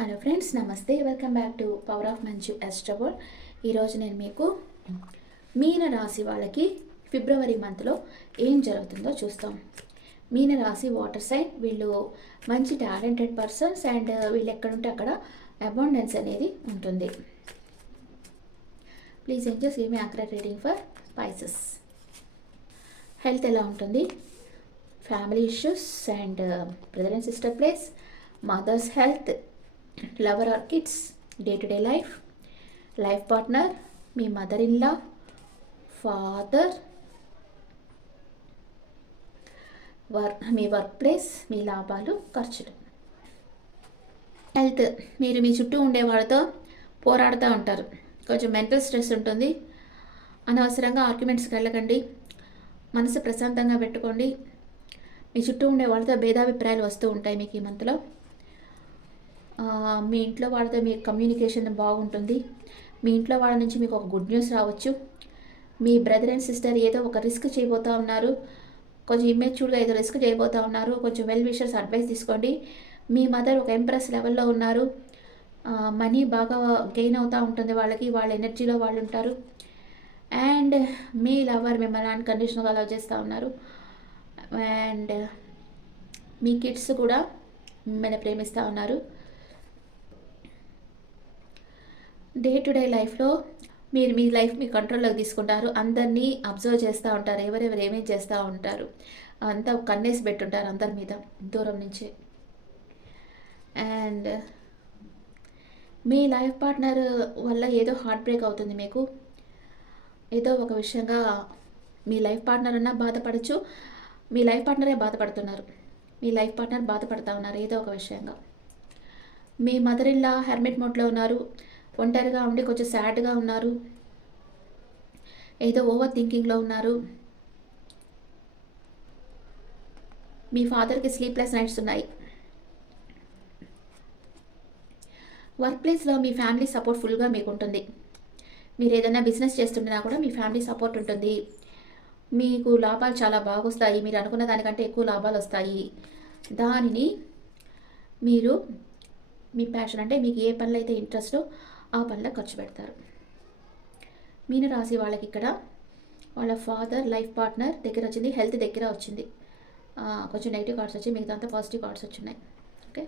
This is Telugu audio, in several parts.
హలో ఫ్రెండ్స్ నమస్తే. Welcome back to power of మంచు ఎస్ట్రబోల్ ఈరోజు నేను మీకు మీన రాశి వాళ్ళకి ఫిబ్రవరి మంత్లో ఏం జరుగుతుందో చూస్తాం. మీన రాశి వాటర్ సైన్ వీళ్ళు మంచి టాలెంటెడ్ పర్సన్స్ అండ్ వీళ్ళు ఎక్కడుంటే అక్కడ అబౌండెన్స్ అనేది ఉంటుంది. Please enjoy same accurate reading for Pisces health ఎలా ఉంటుంది? Family issues and brother and sister place mothers health lover or kids day to day life life partner me mother in law father work me work place మీ లాభాలు ఖర్చులు. హెల్త్ మీరు మీ చుట్టూ ఉండే వాళ్ళతో పోరాడుతూ ఉంటారు. కొంచెం మెంటల్ స్ట్రెస్ ఉంటుంది. అనవసరంగా ఆర్గ్యుమెంట్స్కి వెళ్ళకండి. మనసు ప్రశాంతంగా పెట్టుకోండి. మీ చుట్టూ ఉండే వాళ్ళతో భేదాభిప్రాయాలు వస్తూ ఉంటాయి మీకు ఈ మంత్లో మీ ఇంట్లో వాళ్ళతో మీ కమ్యూనికేషన్ బాగుంటుంది. మీ ఇంట్లో వాళ్ళ నుంచి మీకు ఒక గుడ్ న్యూస్ రావచ్చు. మీ బ్రదర్ అండ్ సిస్టర్ ఏదో ఒక రిస్క్ చేయబోతూ ఉన్నారు. కొంచెం ఇమ్మేచ్యూర్గా ఏదో రిస్క్ చేయబోతూ ఉన్నారు. కొంచెం వెల్ విషర్స్ అడ్వైస్ తీసుకోండి. మీ మదర్ ఒక ఎంప్రెస్ లెవెల్లో ఉన్నారు. మనీ బాగా గెయిన్ అవుతూ ఉంటుంది వాళ్ళకి. వాళ్ళ ఎనర్జీలో వాళ్ళు ఉంటారు. అండ్ మీ లవర్ మిమ్మల్ని అన్కండిషనల్గా లవ్ చేస్తూ ఉన్నారు. అండ్ మీ కిడ్స్ కూడా మిమ్మల్ని ప్రేమిస్తూ ఉన్నారు. డే టు డే లైఫ్లో మీరు మీ లైఫ్ మీ కంట్రోల్లోకి తీసుకుంటారు. అందరినీ అబ్జర్వ్ చేస్తూ ఉంటారు. ఎవరెవరు ఏమేం చేస్తూ ఉంటారు. అంతా కన్నేసి పెట్టుంటారు అందరి మీద దూరం నుంచి. అండ్ మీ లైఫ్ పార్ట్నర్ వల్ల ఏదో హార్ట్ బ్రేక్ అవుతుంది మీకు. ఏదో ఒక విషయంగా మీ లైఫ్ పార్ట్నర్ అన్నా బాధపడచ్చు. మీ లైఫ్ పార్ట్నరే బాధపడుతున్నారు. మీ లైఫ్ పార్ట్నర్ బాధపడుతూ ఉన్నారు. ఏదో ఒక విషయంగా. మీ మదర్ ఇల్లా హెర్మిట్ మోడ్లో ఉన్నారు. ఒంటరిగా ఉండి కొంచెం సాడ్గా ఉన్నారు. ఏదో ఓవర్ థింకింగ్లో ఉన్నారు. మీ ఫాదర్కి స్లీప్లెస్ నైట్స్ ఉన్నాయి. వర్క్ ప్లేస్లో మీ ఫ్యామిలీ సపోర్ట్ ఫుల్గా మీకు ఉంటుంది మీరు ఏదైనా బిజినెస్ చేస్తుంటున్నా కూడా మీ ఫ్యామిలీ సపోర్ట్ ఉంటుంది. మీకు లాభాలు చాలా బాగా వస్తాయి మీరు అనుకున్న దానికంటే ఎక్కువ లాభాలు వస్తాయి. దానిని మీరు మీ ప్యాషన్ అంటే మీకు ఏ పనులు అయితే ఇంట్రెస్టో ఆ పనిలో ఖర్చు పెడతారు. మీనరాశి వాళ్ళకి ఇక్కడ వాళ్ళ ఫాదర్ లైఫ్ పార్ట్నర్ దగ్గర వచ్చింది హెల్త్ దగ్గర వచ్చింది. కొంచెం నెగిటివ్ కార్డ్స్ వచ్చి మిగతా అంతా పాజిటివ్ కార్డ్స్ వచ్చున్నాయి. ఓకే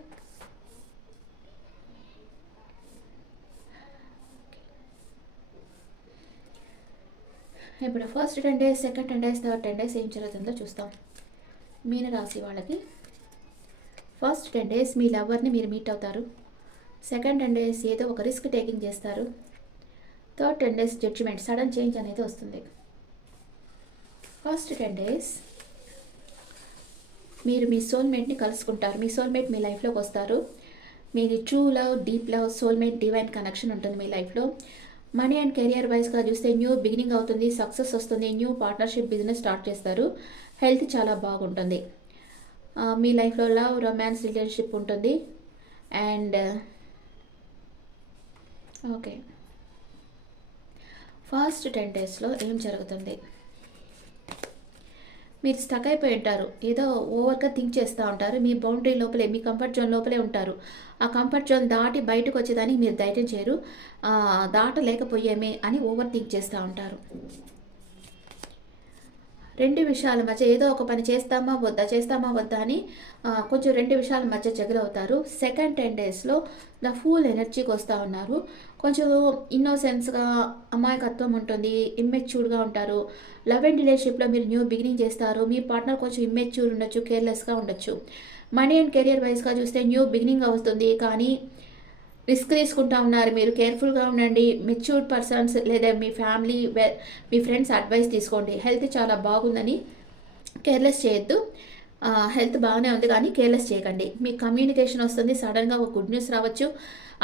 ఇప్పుడు first ten days second ten days third ten days ఏం జరుగుతుందో చూస్తాం. మీన రాశి వాళ్ళకి ఫస్ట్ టెన్ డేస్ మీ లవర్ని మీరు మీట్ అవుతారు. సెకండ్ టెన్ డేస్ ఏదో ఒక రిస్క్ టేకింగ్ చేస్తారు. Third ten days judgement sudden change అనేది వస్తుంది. ఫస్ట్ టెన్ డేస్ మీరు మీ సోల్మేట్ని కలుసుకుంటారు. మీ సోల్మేట్ మీ లైఫ్లోకి వస్తారు. మీది true love deep love soulmate divine connection ఉంటుంది మీ లైఫ్లో. మనీ అండ్ కెరియర్ వైజ్గా చూస్తే న్యూ బిగినింగ్ అవుతుంది సక్సెస్ వస్తుంది న్యూ పార్ట్నర్షిప్ బిజినెస్ స్టార్ట్ చేస్తారు. హెల్త్ చాలా బాగుంటుంది. మీ లైఫ్లో లవ్ రొమాన్స్ రిలేషన్షిప్ ఉంటుంది. And okay. ఫస్ట్ టెన్ డేస్లో ఏం జరుగుతుంది? మీరు స్టక్ అయిపోయి ఉంటారు. ఏదో ఓవర్గా థింక్ చేస్తూ ఉంటారు. మీ బౌండరీ లోపలే మీ కంఫర్ట్ జోన్ లోపలే ఉంటారు. ఆ కంఫర్ట్ జోన్ దాటి బయటకు వచ్చేదానికి మీరు ధైర్యం చేయరు. దాటలేకపోయేమే అని ఓవర్ థింక్ చేస్తూ ఉంటారు. రెండు విషయాల మధ్య ఏదో ఒక పని చేస్తామా వద్దా చేస్తామా వద్దా అని కొంచెం రెండు విషయాల మధ్య జగలవుతారు సెకండ్ టెన్ డేస్లో ద ఫుల్ ఎనర్జీకి వస్తూ ఉన్నారు. కొంచెం ఇన్నోసెన్స్గా అమాయకత్వం ఉంటుంది ఇమ్మెచ్యూర్గా ఉంటారు. లవ్ అండ్ రిలేషన్షిప్లో మీరు న్యూ బిగినింగ్ చేస్తారు. మీ పార్ట్నర్ కొంచెం ఇమ్మెచ్యూర్ ఉండొచ్చు కేర్లెస్గా ఉండొచ్చు. మనీ అండ్ కెరియర్ వైజ్గా చూస్తే న్యూ బిగినింగ్ అవుతుంది కానీ రిస్క్ తీసుకుంటా ఉన్నారు. మీరు కేర్ఫుల్గా ఉండండి. మెచ్యూర్డ్ పర్సన్స్ లేదా మీ ఫ్యామిలీ మీ ఫ్రెండ్స్ అడ్వైస్ తీసుకోండి. హెల్త్ చాలా బాగుందని కేర్లెస్ చేయొద్దు. హెల్త్ బాగానే ఉంది కానీ కేర్లెస్ చేయకండి. మీ కమ్యూనికేషన్ వస్తుంది. సడన్గా ఒక గుడ్ న్యూస్ రావచ్చు.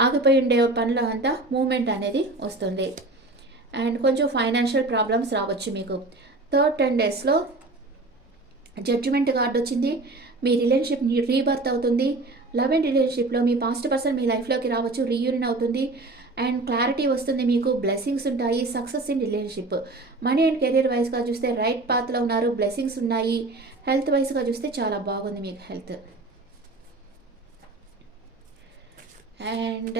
ఆగిపోయి ఉండే పనుల అంతా మూమెంట్ అనేది వస్తుంది. అండ్ కొంచెం ఫైనాన్షియల్ ప్రాబ్లమ్స్ రావచ్చు మీకు. థర్డ్ టెన్ డేస్లో జడ్జిమెంట్ కార్డ్ వచ్చింది. మీ రిలేషన్షిప్ రీబర్త్ అవుతుంది. లవ్ అండ్ రిలేషన్షిప్లో మీ పాస్ట్ పర్సన్ మీ లైఫ్లోకి రావచ్చు రీయూనియన్ అవుతుంది. అండ్ క్లారిటీ వస్తుంది మీకు బ్లెస్సింగ్స్ ఉంటాయి success in relationship money and career వైజ్గా చూస్తే రైట్ పాత్లో ఉన్నారు బ్లెస్సింగ్స్ ఉన్నాయి. హెల్త్ వైజ్గా చూస్తే చాలా బాగుంది మీకు health and and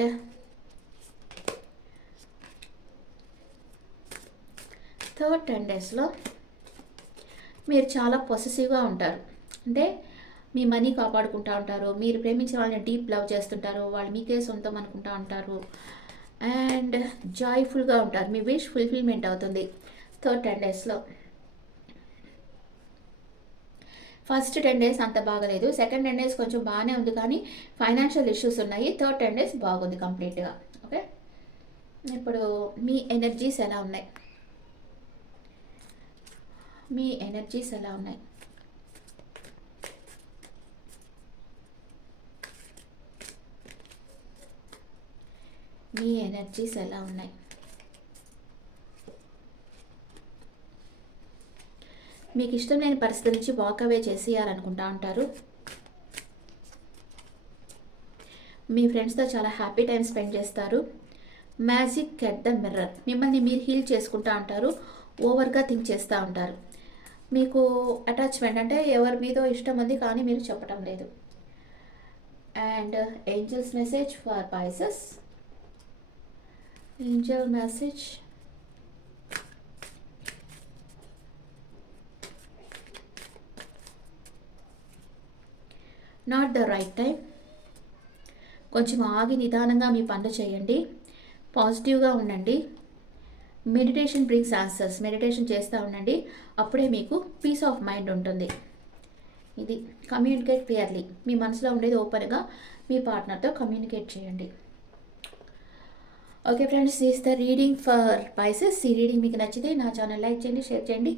third ten డేస్లో మీరు చాలా పొసెసివ్గా ఉంటారు. అంటే మీ మనీ కాపాడుకుంటూ ఉంటారు మీరు ప్రేమించిన వాళ్ళని డీప్ లవ్ చేస్తుంటారు వాళ్ళు మీకే సొంతం అనుకుంటా ఉంటారు. అండ్ జాయ్ఫుల్గా ఉంటారు మీ విష్ ఫుల్ఫిల్మెంట్ అవుతుంది. థర్డ్ టెన్ డేస్లో. ఫస్ట్ టెన్ డేస్ అంత బాగలేదు సెకండ్ టెన్ డేస్ కొంచెం బాగానే ఉంది కానీ ఫైనాన్షియల్ ఇష్యూస్ ఉన్నాయి థర్డ్ టెన్ డేస్ బాగుంది కంప్లీట్గా ఓకే? ఇప్పుడు మీ ఎనర్జీస్ ఎలా ఉన్నాయి? మీ ఎనర్జీస్ ఎలా ఉన్నాయి? మీ ఎనర్జీస్ ఎలా ఉన్నాయి? మీకు ఇష్టం లేని పరిస్థితి నుంచి వాక్ అవే చేసేయాలనుకుంటా ఉంటారు. మీ ఫ్రెండ్స్తో చాలా హ్యాపీ టైం స్పెండ్ చేస్తారు. Magic at the mirror. మిమ్మల్ని మీరు హీల్ చేసుకుంటా ఉంటారు. ఓవర్గా థింక్ చేస్తూ ఉంటారు. మీకు అటాచ్మెంట్ అంటే ఎవరి మీదో ఇష్టం ఉంది కానీ మీరు చెప్పటం లేదు. And angels message for Pisces angel message not the right time కొంచెం ఆగి నిదానంగా మీ పనులు చేయండి. పాజిటివ్గా ఉండండి. మెడిటేషన్ బ్రింగ్స్ ఆన్సర్స్ మెడిటేషన్ చేస్తూ ఉండండి. అప్పుడే మీకు పీస్ ఆఫ్ మైండ్ ఉంటుంది. ఇది కమ్యూనికేట్ క్లియర్లీ మీ మనసులో ఉండేది ఓపెన్గా మీ పార్ట్నర్తో కమ్యూనికేట్ చేయండి. Okay friends is the reading for Pisces ఈ రీడింగ్ మీకు నచ్చితే నా ఛానల్ లైక్ చేయండి షేర్ చేయండి.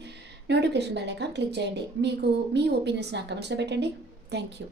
నోటిఫికేషన్ బెల్ ఐకాన్ క్లిక్ చేయండి. మీకు మీ ఒపీనియన్స్ నా కమెంట్స్లో పెట్టండి. Thank you